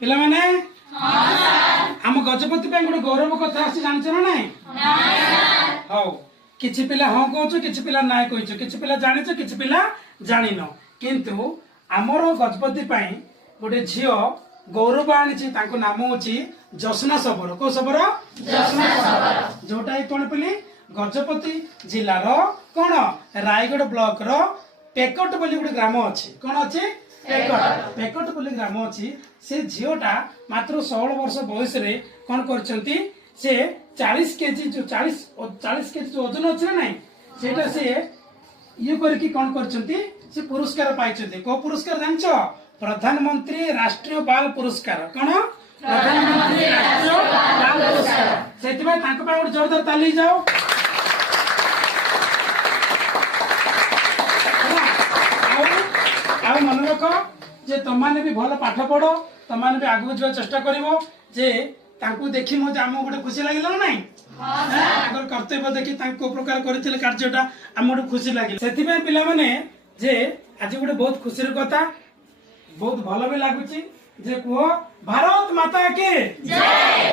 पिला माने आम गजपति गोटे गौरव कथा आसी जान ना हौ किछि पिला हाँ कहु किछि पिला ना कहु किछि पिला जानिछ किछि पिला जानिन किंतु आमर गजपति गोटे झील गौरव आनी नाम हूँ जसना शबर को शबर जोटा कौन पिली गजपति जिलार कौन रायगढ़ ब्लॉक रो पेकट बोली गोटे ग्राम अच्छी कौन अच्छे पेकट बोली ग्राम अच्छी से झीलटा मात्र 16 वर्ष बयस कौन कर 40 केजी जो 40 केजी जो ओजन अच्छे ना सेटा से ये करके कौन कर पुरस्कार पाई को पुरस्कार जान प्रधानमंत्री राष्ट्रीय बाल पुरस्कार कौन प्रधानमंत्री राष्ट्रीय बाल पुरस्कार से गोटे जोरदार ताली जाओ मन रख जे तुम मैंने भी भल पाठ पढ़ तुम मैंने भी आगू जा चेष्टा करिवो जे तांकू देखी मो आम गोटे खुशी लगे ना कर्तव्य देखी को प्रकार करथिले कार्यटा आम गोटे खुशी लगे से पिला माने जे आज गोटे बहुत खुशी कथा बहुत भल भी लगुच जे कह भारत माता के जय।